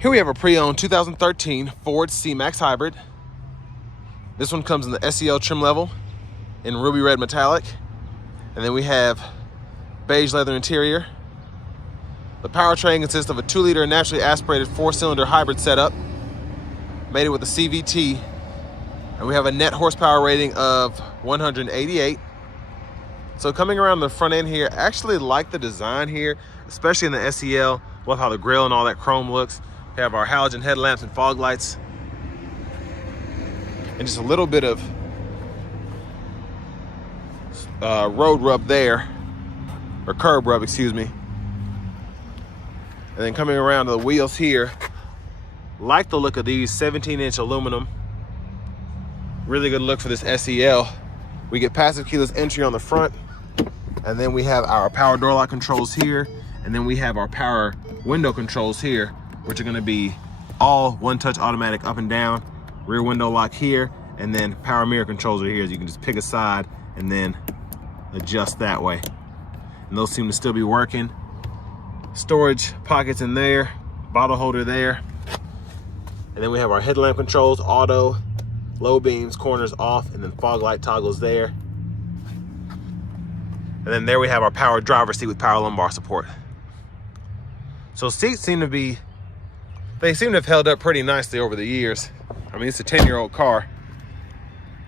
Here we have a pre-owned 2013 Ford C-Max Hybrid. This one comes in the SEL trim level in ruby red metallic. And then we have beige leather interior. The powertrain consists of a 2-liter naturally aspirated 4-cylinder hybrid setup, mated with a CVT. And we have a net horsepower rating of 188. So coming around the front end here, I actually like the design here, especially in the SEL. Love how the grille and all that chrome looks. We have our halogen headlamps and fog lights. And just a little bit of road rub there, or curb rub, excuse me. And then coming around to the wheels here, like the look of these 17-inch aluminum. Really good look for this SEL. We get passive keyless entry on the front, and then we have our power door lock controls here, and then we have our power window controls here, which are gonna be all one-touch automatic up and down. Rear window lock here, and then power mirror controls are here, so you can just pick a side and then adjust that way. And those seem to still be working. Storage pockets in there, bottle holder there. And then we have our headlamp controls, auto, low beams, corners off, and then fog light toggles there. And then there we have our power driver's seat with power lumbar support. So seats seem to have held up pretty nicely over the years. I mean, it's a 10-year-old car.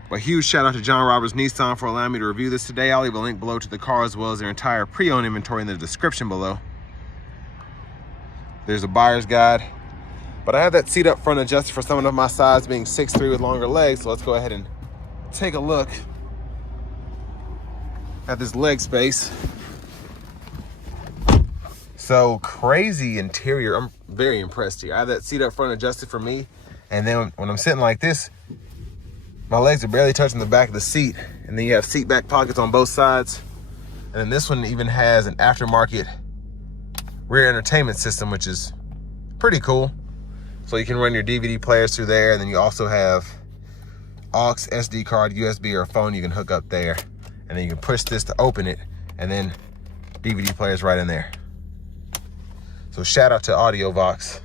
But huge shout out to John Roberts Nissan for allowing me to review this today. I'll leave a link below to the car as well as their entire pre-owned inventory in the description below. There's a buyer's guide. But I have that seat up front adjusted for someone of my size, being 6'3" with longer legs. So let's go ahead and take a look at this leg space. So crazy interior. I'm very impressed here. I have that seat up front adjusted for me. And then when I'm sitting like this, my legs are barely touching the back of the seat. And then you have seat back pockets on both sides. And then this one even has an aftermarket rear entertainment system, which is pretty cool. So you can run your DVD players through there. And then you also have aux, SD card, USB, or a phone you can hook up there. And then you can push this to open it. And then DVD players right in there. So shout out to AudioVox.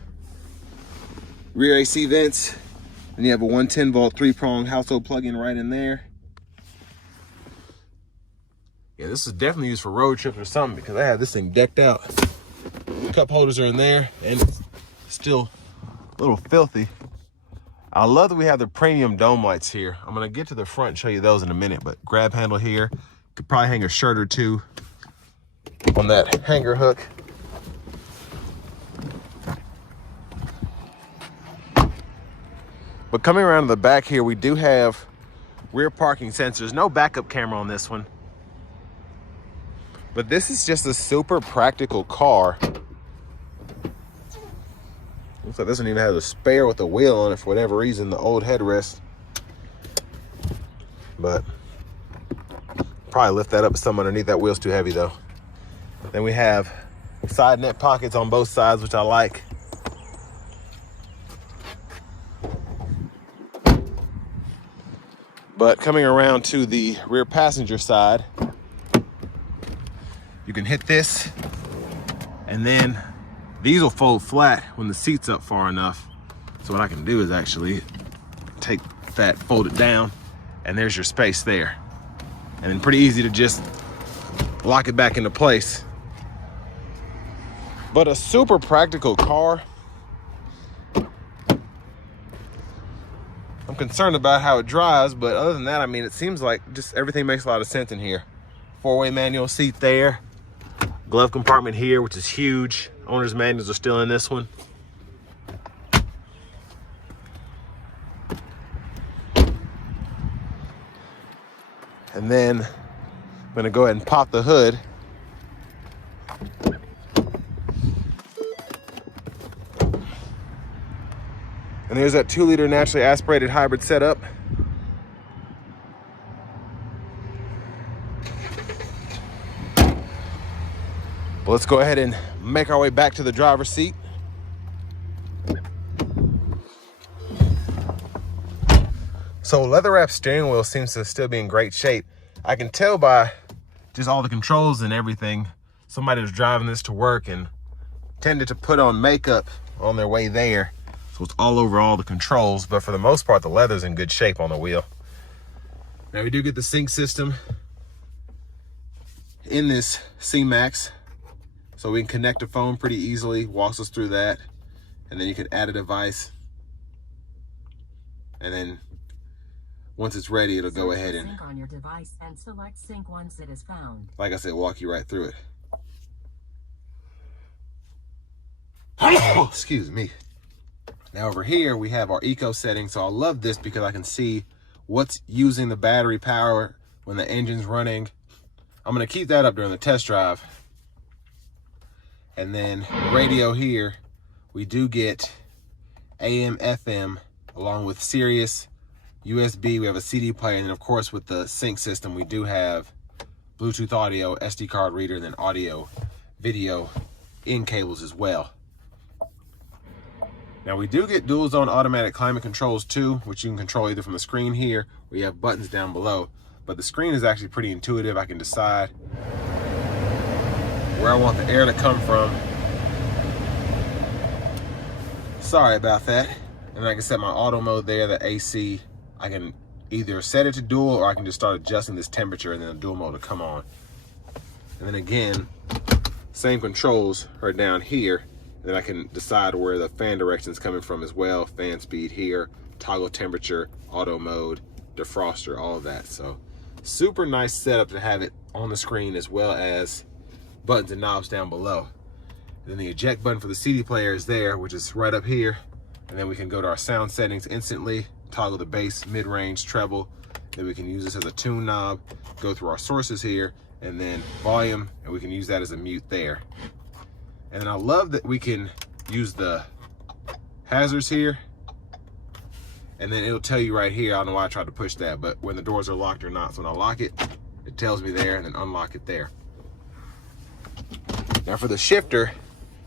Rear AC vents. Then you have a 110 volt 3-prong household plug-in right in there. Yeah, this is definitely used for road trips or something because I have this thing decked out. Cup holders are in there and it's still a little filthy. I love that we have the premium dome lights here. I'm gonna get to the front and show you those in a minute, but grab handle here. Could probably hang a shirt or two on that hanger hook. But coming around to the back here, we do have rear parking sensors. No backup camera on this one. But this is just a super practical car. Looks like this one even has a spare with a wheel on it for whatever reason, the old headrest. But probably lift that up with something underneath. That wheel's too heavy though. Then we have side net pockets on both sides, which I like. But coming around to the rear passenger side, you can hit this, and then these will fold flat when the seat's up far enough. So what I can do is actually take that, fold it down, and there's your space there. And then pretty easy to just lock it back into place. But a super practical car. I'm concerned about how it drives, but other than that, I mean, it seems like just everything makes a lot of sense in here. 4-way manual seat there. Glove compartment here, which is huge. Owner's manuals are still in this one. And then I'm gonna go ahead and pop the hood. And there's that 2-liter naturally aspirated hybrid setup. Well, let's go ahead and make our way back to the driver's seat. So leather wrap steering wheel seems to still be in great shape. I can tell by just all the controls and everything. Somebody was driving this to work and tended to put on makeup on their way there. So it's all over all the controls, but for the most part, the leather's in good shape on the wheel. Now we do get the sync system in this C-Max, so we can connect a phone pretty easily, walks us through that. And then you can add a device. And then once it's ready, it'll go ahead and, sync on your device and select sync once it is found. like I said, walk you right through it. Excuse me. Now over here, we have our eco settings. So I love this because I can see what's using the battery power when the engine's running. I'm gonna keep that up during the test drive. And then radio here, we do get AM, FM, along with Sirius, USB, we have a CD player, and then of course with the sync system, we do have Bluetooth audio, SD card reader, and then audio, video in cables as well. Now we do get dual zone automatic climate controls too, which you can control either from the screen here, or you have buttons down below. But the screen is actually pretty intuitive. I can decide where I want the air to come from. Sorry about that. And I can set my auto mode there, the AC. I can either set it to dual, or I can just start adjusting this temperature and then the dual mode will come on. And then again, same controls are down here. And then I can decide where the fan direction is coming from as well. Fan speed here, toggle temperature, auto mode, defroster, all of that. So super nice setup to have it on the screen, as well as buttons and knobs down below. And then the eject button for the CD player is there, which is right up here. And then we can go to our sound settings instantly, toggle the bass, mid-range, treble. Then we can use this as a tune knob, go through our sources here, and then volume, and we can use that as a mute there. And then I love that we can use the hazards here, and then it'll tell you right here, I don't know why I tried to push that, but when the doors are locked or not. So when I lock it, it tells me there, and then unlock it there. Now for the shifter,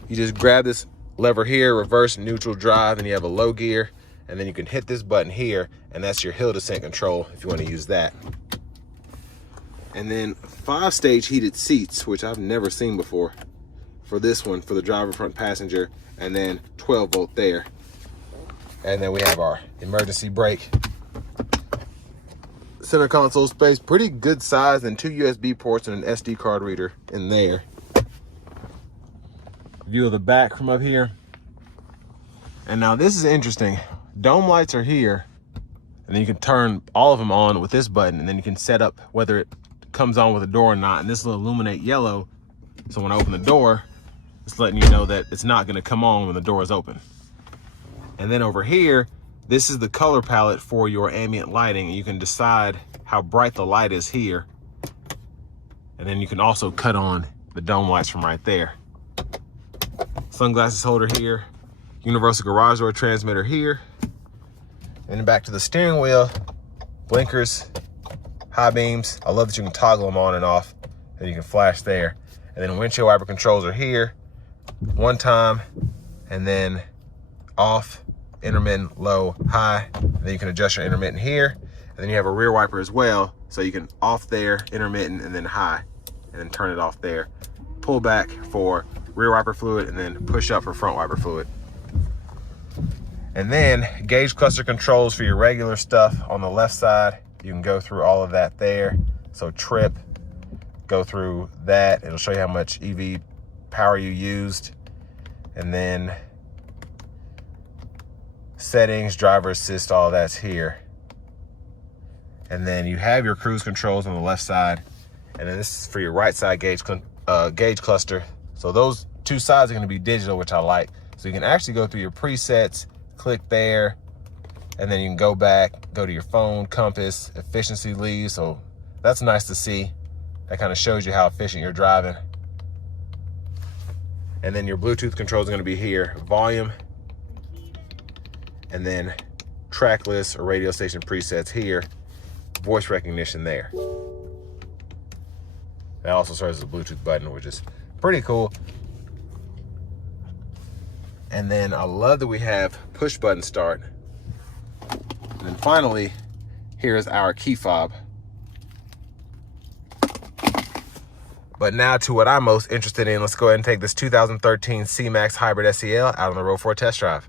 you just grab this lever here, reverse, neutral, drive, and you have a low gear, and then you can hit this button here, and that's your hill descent control if you want to use that. And then 5-stage heated seats, which I've never seen before. For this one, for the driver, front passenger, and then 12 volt there. And then we have our emergency brake. Center console space, pretty good size, and 2 USB ports and an SD card reader in there. View of the back from up here. And now this is interesting. Dome lights are here, and then you can turn all of them on with this button, and then you can set up whether it comes on with the door or not. And this will illuminate yellow, so when I open the door, it's letting you know that it's not going to come on when the door is open. And then over here, this is the color palette for your ambient lighting, and you can decide how bright the light is here. And then you can also cut on the dome lights from right there. Sunglasses holder here, universal garage door transmitter here. And then back to the steering wheel, blinkers, high beams. I love that you can toggle them on and off, and you can flash there. And then windshield wiper controls are here. One time, and then off, intermittent, low, high. And then you can adjust your intermittent here. And then you have a rear wiper as well. So you can off there, intermittent, and then high, and then turn it off there. Pull back for rear wiper fluid, and then push up for front wiper fluid. And then gauge cluster controls for your regular stuff on the left side. You can go through all of that there. So trip, go through that. It'll show you how much EV power you used. And then settings, driver assist, all that's here. And then you have your cruise controls on the left side. And then this is for your right side gauge cluster. So those two sides are going to be digital, which I like. So you can actually go through your presets, click there, and then you can go back, go to your phone, compass, efficiency lead. So that's nice to see. That kind of shows you how efficient you're driving. And then your Bluetooth controls are going to be here, volume, and then track list or radio station presets here, voice recognition there. That also serves as a Bluetooth button, which is pretty cool. And then I love that we have push button start. And then finally, here's our key fob. But now to what I'm most interested in. Let's go ahead and take this 2013 C-Max Hybrid SEL out on the road for a test drive.